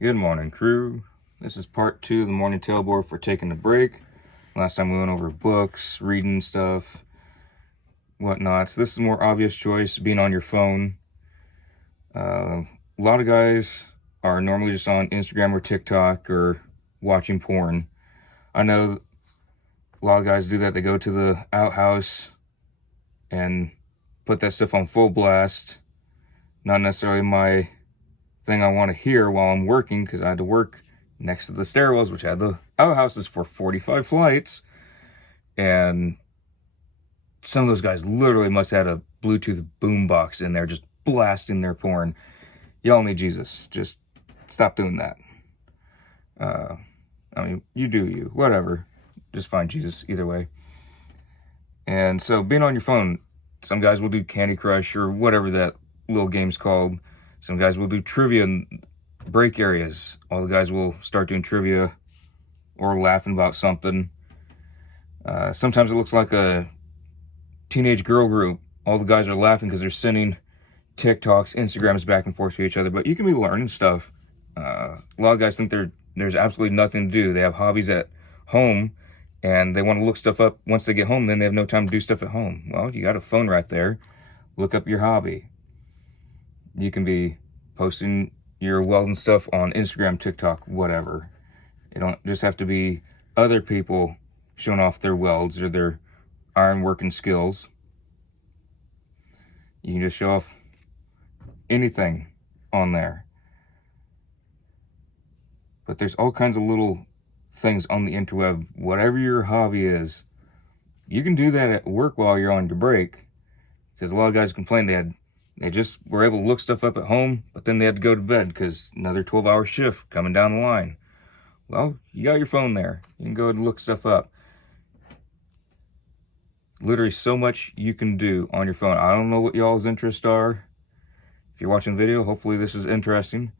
Good morning, crew. This is part 2 of the morning tailboard for taking a break. Last time we went over books, reading stuff, whatnot. So this is a more obvious choice, being on your phone. A lot of guys are normally just on Instagram or TikTok or watching porn. I know a lot of guys do that. They go to the outhouse and put that stuff on full blast. Not necessarily my thing I want to hear while I'm working, because I had to work next to the stairwells, which had the outhouses for 45 flights. And some of those guys literally must have had a Bluetooth boombox in there just blasting their porn. Y'all need Jesus. Just stop doing that. I mean, you do you. Whatever. Just find Jesus either way. And so being on your phone, some guys will do Candy Crush or whatever that little game's called. Some guys will do trivia in break areas. All the guys will start doing trivia or laughing about something. Sometimes it looks like a teenage girl group. All the guys are laughing because they're sending TikToks, Instagrams back and forth to each other. But you can be learning stuff. A lot of guys think there's absolutely nothing to do. They have hobbies at home, and they want to look stuff up once they get home. Then they have no time to do stuff at home. Well, you got a phone right there. Look up your hobby. You can be posting your welding stuff on Instagram, TikTok, whatever. You don't just have to be other people showing off their welds or their iron working skills. You can just show off anything on there. But there's all kinds of little things on the interweb. Whatever your hobby is, you can do that at work while you're on your break. Because a lot of guys complain they just were able to look stuff up at home, but then they had to go to bed because another 12-hour shift coming down the line. Well, you got your phone there. You can go and look stuff up. Literally so much you can do on your phone. I don't know what y'all's interests are. If you're watching the video, hopefully this is interesting.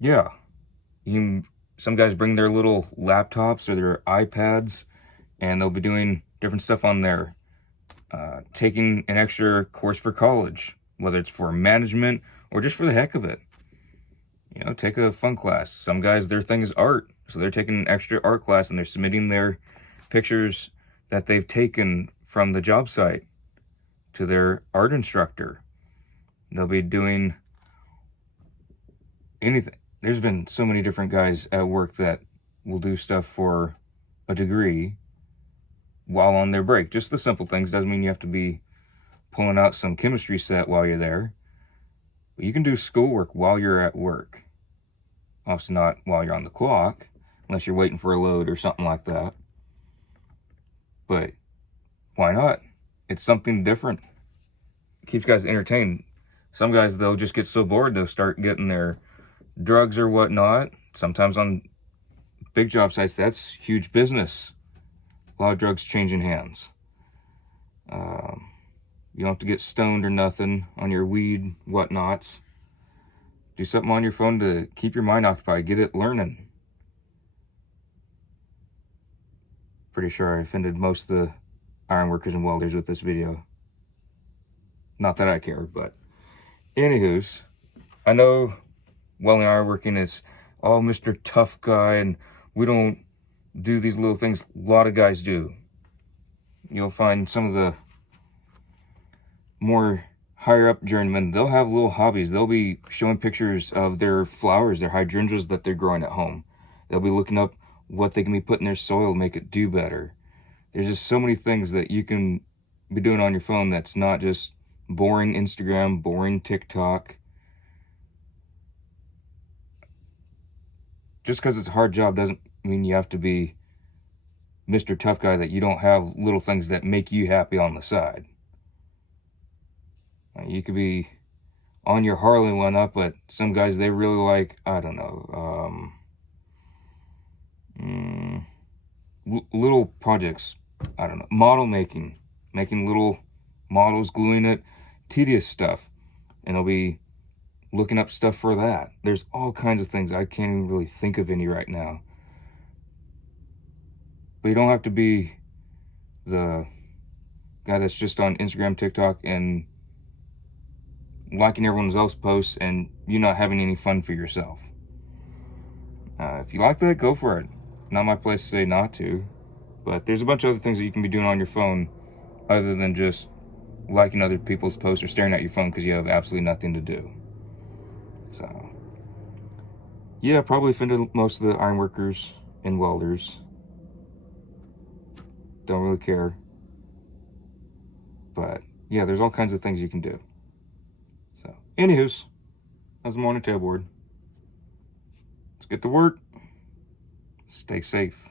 Yeah. Some guys bring their little laptops or their iPads, and they'll be doing different stuff on there. Taking an extra course for college, whether it's for management or just for the heck of it. You know, take a fun class. Some guys, their thing is art, so they're taking an extra art class and they're submitting their pictures that they've taken from the job site to their art instructor. They'll be doing anything. There's been so many different guys at work that will do stuff for a degree while on their break. Just the simple things. Doesn't mean you have to be pulling out some chemistry set while you're there. But you can do schoolwork while you're at work. Obviously not while you're on the clock, unless you're waiting for a load or something like that. But why not? It's something different. It keeps guys entertained. Some guys, they'll just get so bored, they'll start getting their drugs or whatnot. Sometimes on big job sites, that's huge business. A lot of drugs changing hands. You don't have to get stoned or nothing on your weed, whatnots. Do something on your phone to keep your mind occupied. Get it learning. Pretty sure I offended most of the iron workers and welders with this video. Not that I care, but anywho's, I know welding iron working is, oh, Mr. Tough Guy, and we don't do these little things. A lot of guys do. You'll find some of the more higher up journeymen, they'll have little hobbies. They'll be showing pictures of their flowers, their hydrangeas that they're growing at home. They'll be looking up what they can be putting in their soil to make it do better. There's just so many things that you can be doing on your phone that's not just boring Instagram, boring TikTok. Just because it's a hard job doesn't mean you have to be Mr. Tough Guy, that you don't have little things that make you happy on the side. You could be on your Harley one up, but some guys, they really like, I don't know, little projects. I don't know, model making little models, gluing it, tedious stuff. And they'll be looking up stuff for that. There's all kinds of things. I can't even really think of any right now. But you don't have to be the guy that's just on Instagram, TikTok, and liking everyone else's posts and you not having any fun for yourself. If you like that, go for it. Not my place to say not to, but there's a bunch of other things that you can be doing on your phone other than just liking other people's posts or staring at your phone because you have absolutely nothing to do. So, yeah, probably offended most of the ironworkers and welders. Don't really care. But, yeah, there's all kinds of things you can do. So, anywho's, that's the morning tailboard. Let's get to work. Stay safe.